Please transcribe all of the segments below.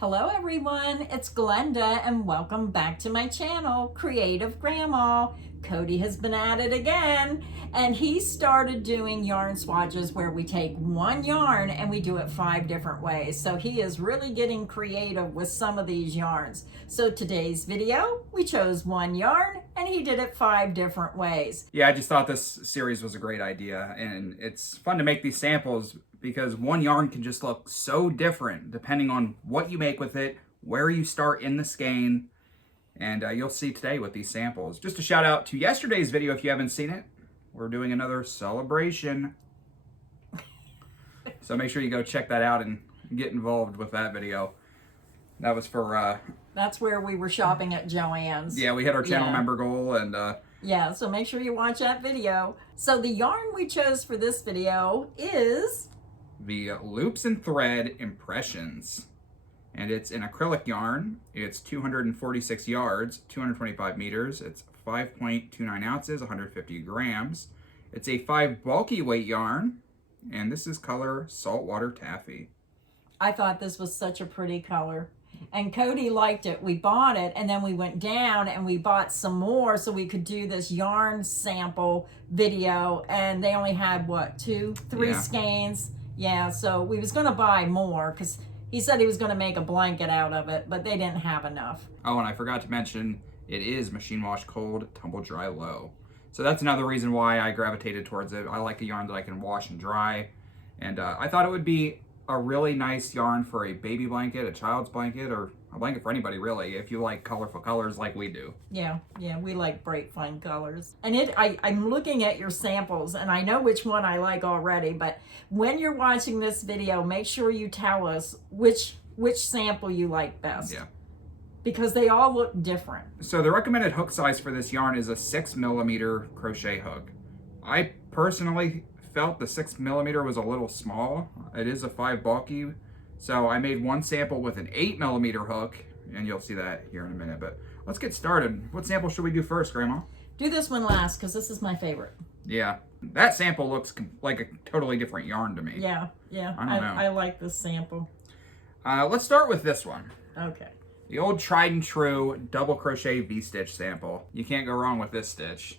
Hello everyone, it's Glenda and welcome back to my channel, Creative Grandma. Cody has been at it again and he started doing yarn swatches where we take one yarn and we do it 5 different ways. So he is really getting creative with some of these yarns. So today's video, we chose one yarn and he did it 5 different ways. Yeah, I just thought this series was a great idea, and it's fun to make these samples because one yarn can just look so different depending on what you make with it, where you start in the skein, and you'll see today with these samples. Just a shout out to yesterday's video if you haven't seen it. We're doing another celebration. So make sure you go check that out and get involved with that video. That was for... That's where we were shopping at Joann's. Yeah, we hit our channel member goal and... yeah, so make sure you watch that video. So the yarn we chose for this video is... the Loops and Thread Impressions. And it's an acrylic yarn. It's 246 yards, 225 meters. It's 5.29 ounces, 150 grams. It's a 5 bulky weight yarn. And this is color Saltwater Taffy. I thought this was such a pretty color. And Cody liked it. We bought it and then we went down and we bought some more so we could do this yarn sample video. And they only had, what, 2, 3 skeins? Yeah, so we was going to buy more because he said he was going to make a blanket out of it, but they didn't have enough. Oh, and I forgot to mention, it is machine wash cold, tumble dry low. So that's another reason why I gravitated towards it. I like a yarn that I can wash and dry. And I thought it would be a really nice yarn for a baby blanket, a child's blanket, or a blanket for anybody really, if you like colorful colors like we do. Yeah, we like bright, fine colors. And I'm looking at your samples, and I know which one I like already, but when you're watching this video, make sure you tell us which sample you like best. Yeah. Because they all look different. So the recommended hook size for this yarn is a 6mm crochet hook. I personally felt the 6mm was a little small. It is a 5 bulky. So I made one sample with an 8mm hook, and you'll see that here in a minute. But let's get started. What sample should we do first, Grandma? Do this one last, because this is my favorite. Yeah, that sample looks like a totally different yarn to me. Yeah. I like this sample. Let's start with this one. Okay. The old tried and true double crochet V-stitch sample. You can't go wrong with this stitch.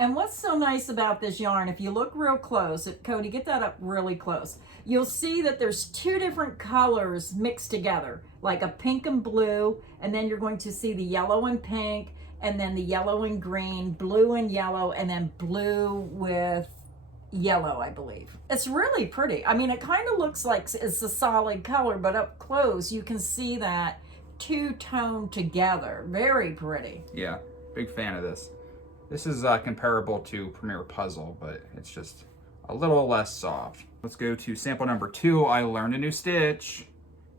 And what's so nice about this yarn, if you look real close, Cody, get that up really close, you'll see that there's 2 different colors mixed together, like a pink and blue, and then you're going to see the yellow and pink, and then the yellow and green, blue and yellow, and then blue with yellow, I believe. It's really pretty. I mean, it kind of looks like it's a solid color, but up close you can see that 2 toned together. Very pretty. Yeah, big fan of this. This is comparable to Premier Puzzle, but it's just a little less soft. Let's go to sample number 2. I learned a new stitch,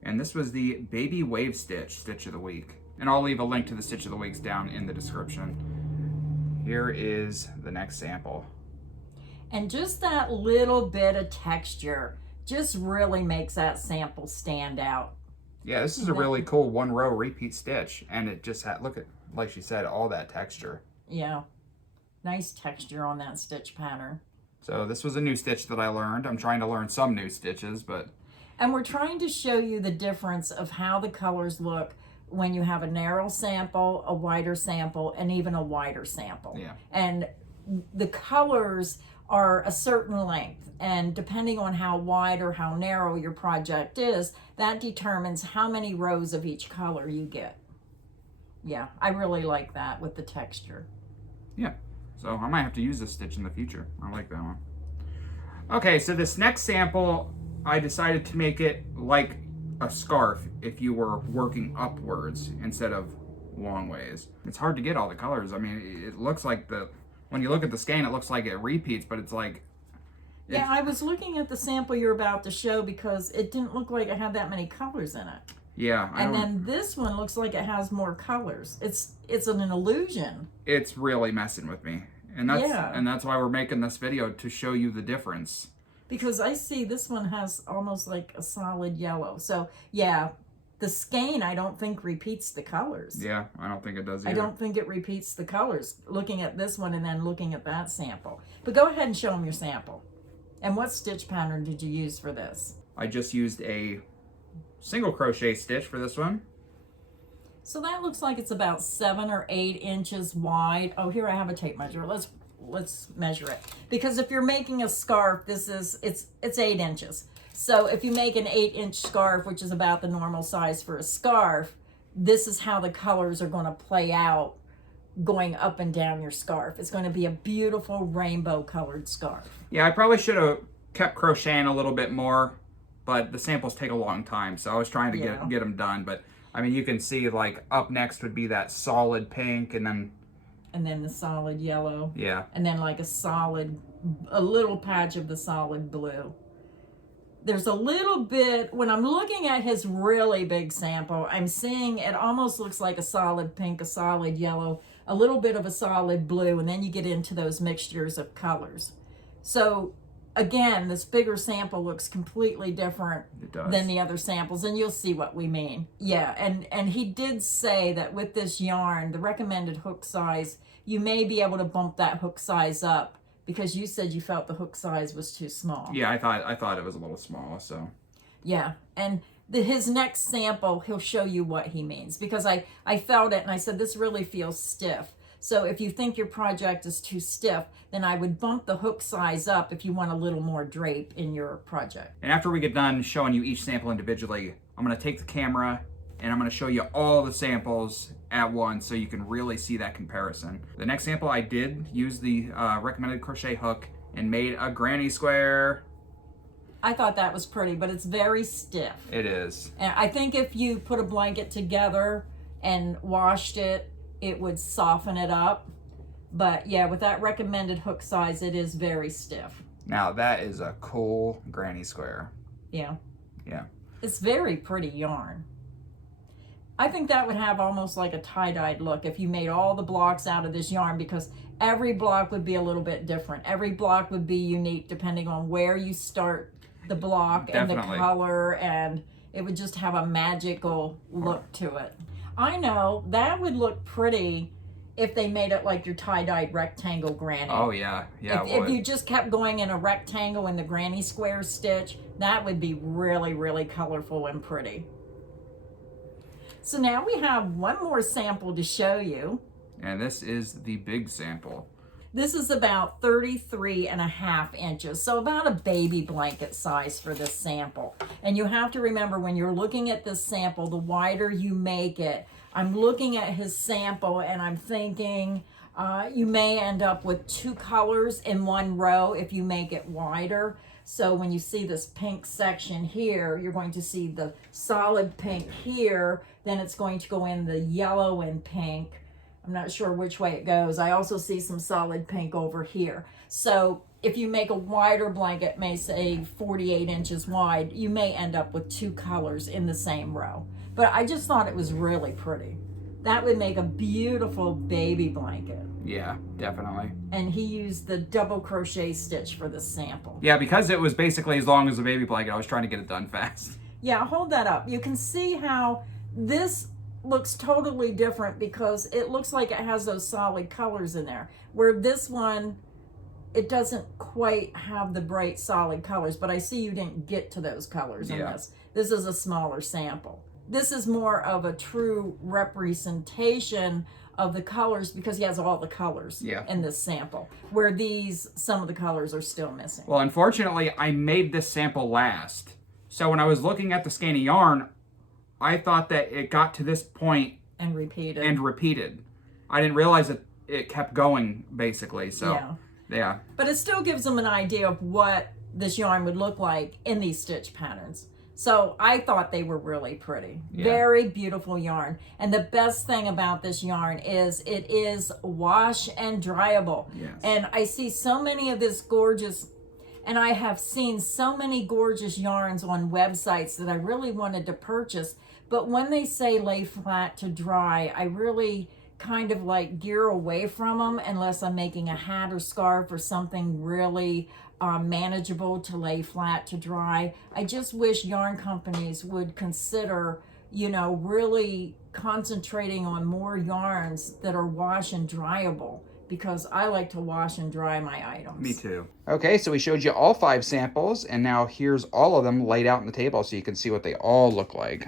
and this was the Baby Wave Stitch, Stitch of the Week. And I'll leave a link to the Stitch of the Weeks down in the description. Here is the next sample. And just that little bit of texture just really makes that sample stand out. Yeah, this is a really cool 1-row repeat stitch, and it just had, look at, like she said, all that texture. Yeah. Nice texture on that stitch pattern. So this was a new stitch that I learned. I'm trying to learn some new stitches, but... And we're trying to show you the difference of how the colors look when you have a narrow sample, a wider sample, and even a wider sample. Yeah. And the colors are a certain length, and depending on how wide or how narrow your project is, that determines how many rows of each color you get. Yeah, I really like that with the texture. Yeah. So I might have to use this stitch in the future. I like that one. Okay, so this next sample, I decided to make it like a scarf if you were working upwards instead of long ways. It's hard to get all the colors. I mean, it looks like when you look at the skein, it looks like it repeats, but it's like... Yeah, I was looking at the sample you're about to show because it didn't look like it had that many colors in it. Yeah. And then this one looks like it has more colors. It's an illusion. It's really messing with me. And that's why we're making this video, to show you the difference. Because I see this one has almost like a solid yellow. So yeah, the skein I don't think repeats the colors. Yeah, I don't think it does either. I don't think it repeats the colors, looking at this one and then looking at that sample. But go ahead and show them your sample. And what stitch pattern did you use for this? I just used a single crochet stitch for this one. So that looks like it's about 7 or 8 inches wide. Oh, here I have a tape measure. Let's measure it. Because if you're making a scarf, it's 8 inches. So if you make an 8-inch scarf, which is about the normal size for a scarf, this is how the colors are going to play out going up and down your scarf. It's going to be a beautiful rainbow colored scarf. Yeah, I probably should have kept crocheting a little bit more, but the samples take a long time, so I was trying to get them done. But I mean, you can see like up next would be that solid pink, and then the solid yellow. Yeah. And then like a little patch of the solid blue. There's a little bit, when I'm looking at his really big sample, I'm seeing it almost looks like a solid pink, a solid yellow, a little bit of a solid blue, and then you get into those mixtures of colors. So again, this bigger sample looks completely different than the other samples, and you'll see what we mean. Yeah, and he did say that with this yarn, the recommended hook size, you may be able to bump that hook size up, because you said you felt the hook size was too small. Yeah, I thought it was a little small, so. Yeah, and his next sample, he'll show you what he means, because I felt it and I said, this really feels stiff. So if you think your project is too stiff, then I would bump the hook size up if you want a little more drape in your project. And after we get done showing you each sample individually, I'm gonna take the camera and I'm gonna show you all the samples at once so you can really see that comparison. The next sample, I did use the recommended crochet hook and made a granny square. I thought that was pretty, but it's very stiff. It is. And I think if you put a blanket together and washed it, it would soften it up. But yeah, with that recommended hook size, it is very stiff. Now that is a cool granny square. Yeah. Yeah. It's very pretty yarn. I think that would have almost like a tie-dyed look if you made all the blocks out of this yarn, because every block would be a little bit different. Every block would be unique depending on where you start the block. Definitely. And the color, and it would just have a magical look to it. I know that would look pretty if they made it like your tie-dyed rectangle granny. Oh yeah, yeah. If you just kept going in a rectangle in the granny square stitch, that would be really, really colorful and pretty. So now we have one more sample to show you. And this is the big sample. This is about 33.5 inches, so about a baby blanket size for this sample. And you have to remember, when you're looking at this sample, the wider you make it, I'm looking at his sample and I'm thinking you may end up with 2 colors in one row if you make it wider. So when you see this pink section here, you're going to see the solid pink here, then it's going to go in the yellow and pink. I'm not sure which way it goes. I also see some solid pink over here. So if you make a wider blanket, may say 48 inches wide, you may end up with 2 colors in the same row. But I just thought it was really pretty. That would make a beautiful baby blanket. Yeah, definitely. And he used the double crochet stitch for the sample. Yeah, because it was basically as long as a baby blanket, I was trying to get it done fast. Yeah, hold that up. You can see how this looks totally different, because it looks like it has those solid colors in there, where this one, it doesn't quite have the bright solid colors, but I see you didn't get to those colors in this. This is a smaller sample. This is more of a true representation of the colors, because he has all the colors in this sample, where some of the colors are still missing. Well, unfortunately, I made this sample last. So when I was looking at the skein of yarn, I thought that it got to this point and repeated. I didn't realize that it kept going, basically. So yeah. But it still gives them an idea of what this yarn would look like in these stitch patterns. So I thought they were really pretty. Yeah. Very beautiful yarn. And the best thing about this yarn is it is wash and dryable. Yes. And I see so many of this gorgeous, and I have seen so many gorgeous yarns on websites that I really wanted to purchase. But when they say lay flat to dry, I really kind of like gear away from them unless I'm making a hat or scarf or something really manageable to lay flat to dry. I just wish yarn companies would consider, really concentrating on more yarns that are wash and dryable, because I like to wash and dry my items. Me too. Okay, so we showed you all 5 samples, and now here's all of them laid out on the table so you can see what they all look like.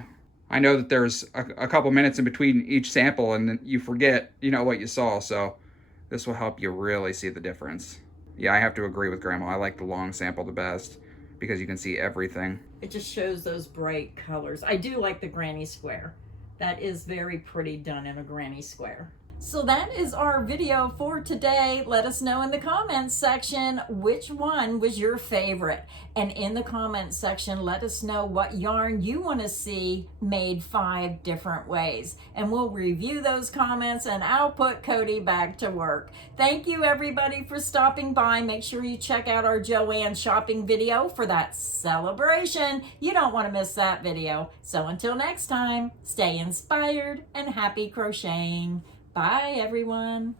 I know that there's a couple minutes in between each sample, and then you forget, what you saw, so this will help you really see the difference. Yeah, I have to agree with Grandma. I like the long sample the best because you can see everything. It just shows those bright colors. I do like the granny square. That is very pretty done in a granny square. So that is our video for today. Let us know in the comments section which one was your favorite. And in the comments section, let us know what yarn you want to see made 5 different ways. And we'll review those comments and I'll put Cody back to work. Thank you everybody for stopping by. Make sure you check out our Joanne shopping video for that celebration. You don't want to miss that video. So until next time, stay inspired and happy crocheting. Bye, everyone.